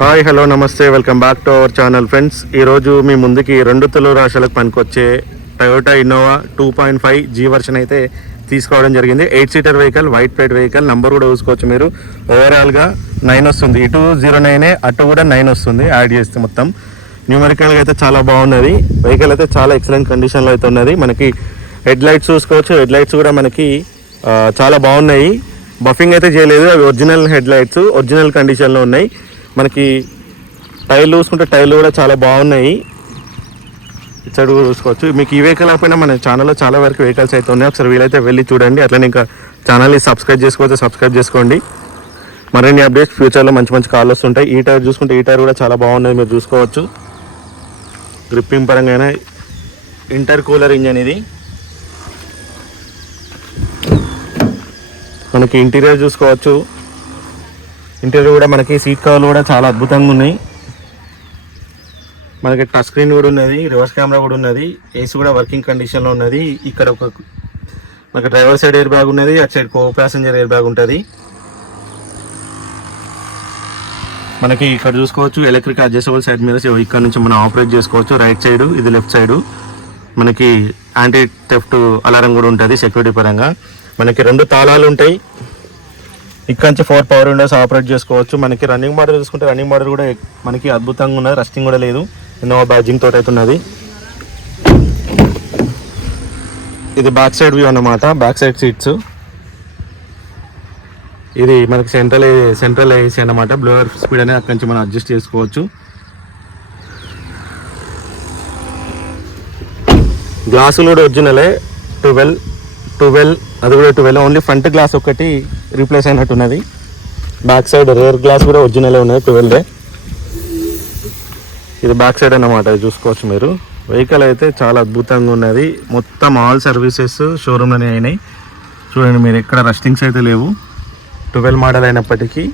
Hi hello నమస్తే welcome back to our channel friends. ఈరోజు మీ ముందుకి రెండు తెలుగు రాష్ట్రాలకు పనికొచ్చే Toyota Innova two point five G version అయితే తీసుకోవడం జరిగింది. Eight seater vehicle white plate vehicle number కూడా చూసుకోవచ్చు మీరు. ఓవరాల్గా నైన్ వస్తుంది. ఇటు జీరో నైనే అటు కూడా నైన్ వస్తుంది యాడ్ చేస్తే మొత్తం. న్యూమరికల్గా అయితే చాలా బాగున్నది. వెహికల్ అయితే చాలా ఎక్సలెంట్ కండిషన్లో అయితే ఉన్నది. మనకి హెడ్ లైట్స్ చూసుకోవచ్చు. హెడ్ లైట్స్ కూడా మనకి చాలా బాగున్నాయి. బఫింగ్ అయితే చేయలేదు. అవి ఒరిజినల్ హెడ్ లైట్స్ ఒరిజినల్ కండిషన్లో ఉన్నాయి. మనకి టైర్లు చూసుకుంటే టైర్లు కూడా చాలా బాగున్నాయి. ఇచ్చడు కూడా చూసుకోవచ్చు. మీకు ఈ వెహికల్ కాకపోయినా మన ఛానల్లో చాలా వరకు వెహికల్స్ అయితే ఉన్నాయి. ఒకసారి వీలైతే వెళ్ళి చూడండి. అట్లనే ఇంకా ఛానల్ని సబ్స్క్రైబ్ చేసుకోవచ్చు సబ్స్క్రైబ్ చేసుకోండి. మరిన్ని అప్డేట్స్ ఫ్యూచర్లో మంచి మంచి కాల్ వస్తుంటాయి. ఈ టైర్ చూసుకుంటే ఈ టైర్ కూడా చాలా బాగున్నది మీరు చూసుకోవచ్చు. గ్రిప్పింగ్ పరంగా ఇంటర్ కూలర్ ఇంజన్ ఇది. మనకి ఇంటీరియర్ చూసుకోవచ్చు. ఇంటీరియర్ కూడా మనకి సీట్ కవర్లు కూడా చాలా అద్భుతంగా ఉన్నాయి. మనకి టచ్ స్క్రీన్ కూడా ఉన్నది రివర్స్ కెమెరా కూడా ఉన్నది ఏసీ కూడా వర్కింగ్ కండిషన్లో ఉన్నది. ఇక్కడ ఒక మనకి డ్రైవర్ సైడ్ ఎయిర్ బ్యాగ్ ఉన్నది అటు side co passenger air bag ఉంటుంది. మనకి ఇక్కడ చూసుకోవచ్చు ఎలక్ట్రిక్ అడ్జస్టబుల్ సైడ్ మీద ఇక్కడ నుంచి మనం ఆపరేట్ చేసుకోవచ్చు రైట్ సైడ్ ఇది లెఫ్ట్ సైడ్ మనకి యాంటీ థెఫ్ట్ అలారం కూడా ఉంటుంది సెక్యూరిటీ పరంగా. మనకి రెండు తాళాలు ఉంటాయి. ఇక్కడ నుంచి ఫోర్ పవర్ విండోస్ ఆపరేట్ చేసుకోవచ్చు. మనకి రన్నింగ్ మోడల్ చూసుకుంటే రన్నింగ్ మోడల్ కూడా మనకి అద్భుతంగా ఉన్నది. రస్టింగ్ కూడా లేదు. ఎన్నో బ్యాజింగ్ తోటి అయితే ఉన్నది ఇది బ్యాక్ సైడ్ వ్యూ అన్నమాట. బ్యాక్ సైడ్ సీట్స్ ఇది మనకి సెంట్రల్ సెంట్రల్ ఏసీ అన్నమాట. బ్లోవర్ స్పీడ్ అనేది అక్కడి నుంచి మనం అడ్జస్ట్ చేసుకోవచ్చు. గ్లాసులు కూడా ఒరిజినలే ట్వెల్వ్ ట్వెల్వ్ అది కూడా ట్వెల్వ్ ఓన్లీ ఫ్రంట్ గ్లాస్ ఒకటి రీప్లేస్ అయినట్టున్నది బ్యాక్ సైడ్ రేర్ గ్లాస్ కూడా ఒరిజినలే ఉన్నది ట్వెల్వ్ ఇది బ్యాక్ సైడ్ అన్నమాట ఇది చూసుకోవచ్చు మీరు. వెహికల్ అయితే చాలా అద్భుతంగా ఉన్నది. మొత్తం ఆల్ సర్వీసెస్ షోరూమ్లోనే అయినాయి. చూడండి మీరు ఎక్కడ రస్టింగ్స్ అయితే లేవు. ట్వెల్వ్ మోడల్ అయినప్పటికీ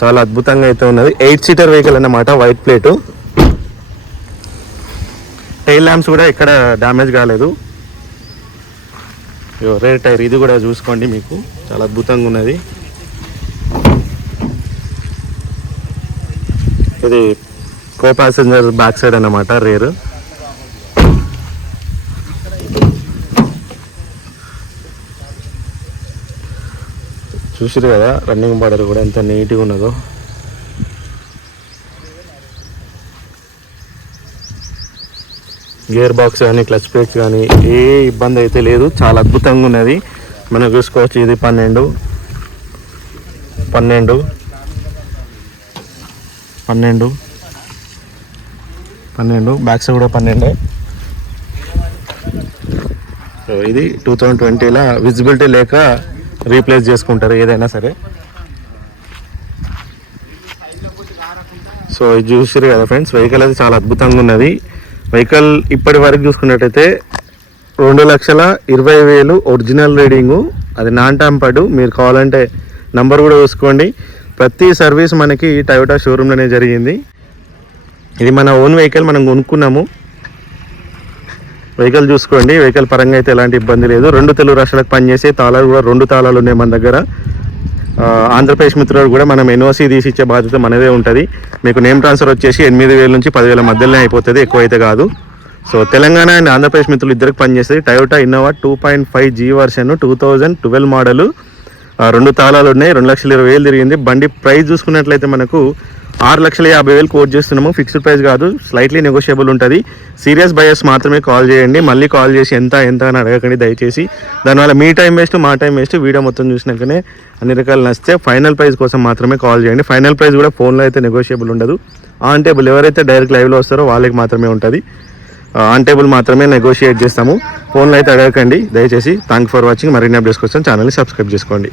చాలా అద్భుతంగా అయితే ఉన్నది. ఎయిట్ సీటర్ వెహికల్ అన్నమాట వైట్ ప్లేటు టైల్ ల్యాంప్స్ కూడా ఎక్కడ డ్యామేజ్ కాలేదు. రేర్ టైర్ ఇది కూడా చూసుకోండి మీకు. చాలా అద్భుతంగా ఉన్నది. ఇది కో ప్యాసింజర్ బ్యాక్ సైడ్ అన్నమాట రేర్. చూసారు కదా రన్నింగ్ బార్డర్ కూడా ఎంత నీట్గా ఉన్నదో. గేర్ బాక్స్ కానీ క్లచ్ ప్లేట్స్ కానీ ఏ ఇబ్బంది అయితే లేదు. చాలా అద్భుతంగా ఉన్నది. మనం చూసుకోవచ్చు ఇది పన్నెండు. పన్నెండు. పన్నెండు. పన్నెండు. బ్యాక్స్ కూడా పన్నెండే. సో ఇది టూ థౌజండ్ ట్వంటీలో విజిబిలిటీ లేక రీప్లేస్ చేసుకుంటారు ఏదైనా సరే. సో ఇది చూసారు కదా ఫ్రెండ్స్ వెహికల్ అయితే చాలా అద్భుతంగా ఉన్నది. వెహికల్ ఇప్పటి వరకు చూసుకున్నట్టయితే రెండు లక్షల ఇరవై వేలు ఒరిజినల్ రీడింగు. అది నాన్ టాంపర్డ్ మీరు కావాలంటే నంబర్ కూడా చూసుకోండి. ప్రతి సర్వీస్ మనకి టయోటా షోరూంలోనే జరిగింది. ఇది మన ఓన్ వెహికల్ మనం కొనుక్కున్నాము. వెహికల్ చూసుకోండి. వెహికల్ పరంగా అయితే ఎలాంటి ఇబ్బంది లేదు. రెండు తెలుగు రాష్ట్రాలకు పనిచేసే తాళాలు కూడా రెండు తాళాలు ఉన్నాయి మన దగ్గర. ఆంధ్రప్రదేశ్ మిత్రులు కూడా మనం ఎన్ఓసి తీసి ఇచ్చే బాధ్యత మనదే ఉంటుంది. మీకు నేమ్ ట్రాన్స్ఫర్ వచ్చేసి ఎనిమిది వేల నుంచి పదివేల మధ్యలోనే అయిపోతుంది ఎక్కువ అయితే కాదు. సో తెలంగాణ అండ్ ఆంధ్రప్రదేశ్ మిత్రులు ఇద్దరికి పనిచేస్తుంది. Toyota Innova two point five G version two thousand twelve model రెండు తాళాలు ఉన్నాయి రెండు లక్షల ఇరవై వేలు తిరిగింది. బండి ప్రైస్ చూసుకున్నట్లయితే మనకు ఆరు లక్షల యాభై వేలు కోట్ చేస్తున్నాము. ఫిక్స్డ్ ప్రైస్ కాదు స్లైట్లీ నెగోషియబుల్ ఉంటుంది. సీరియస్ బయర్స్ మాత్రమే కాల్ చేయండి. మళ్ళీ కాల్ చేసి ఎంత ఎంత అని అడగకండి దయచేసి. దానివల్ల మీ టైం వేస్ట్ మా టైం వేస్ట్ వీడియో మొత్తం చూసినాకనే అన్ని రకాలు నచ్చితే ఫైనల్ ప్రైస్ కోసం మాత్రమే కాల్ చేయండి. ఫైనల్ ప్రైస్ కూడా ఫోన్లో అయితే నెగోషియబుల్ ఉండదు. ఆన్ టేబుల్ ఎవరైతే డైరెక్ట్ లైవ్లో వస్తారో వాళ్ళకి మాత్రమే ఉంటుంది. ఆన్ టేబుల్ మాత్రమే నెగోషియేట్ చేస్తాము. ఫోన్లో అయితే అడగకండి. దయచేసి థ్యాంక్ ఫర్ వాచింగ్ మరిన్ని అప్డేట్స్ కోసం ఛానల్ని సబ్స్క్రైబ్ చేసుకోండి.